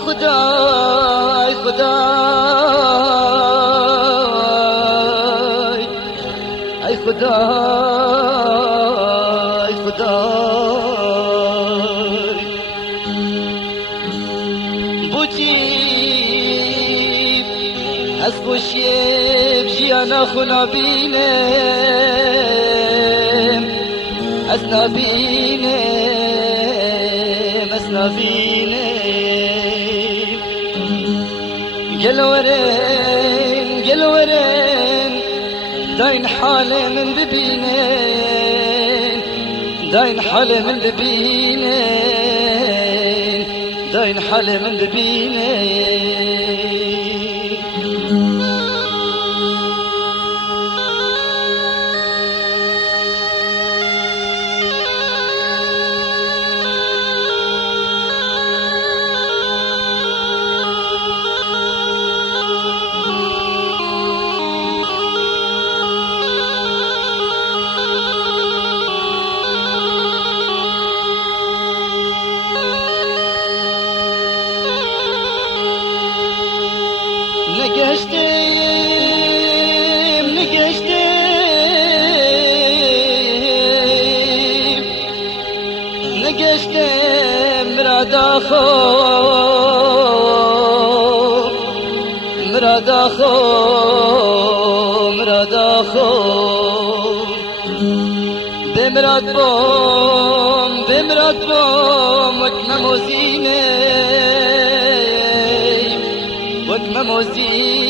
خدای خدای ای خدای خدای بوچی از خوشیب جیانا خو نبینم از نبینم از نبینم قلورين قلورين داين حالي من ببينين داين حالي من ببينين داين حالي من ببينين نگشتم مراد آخو بمراد بوم وکم موزینه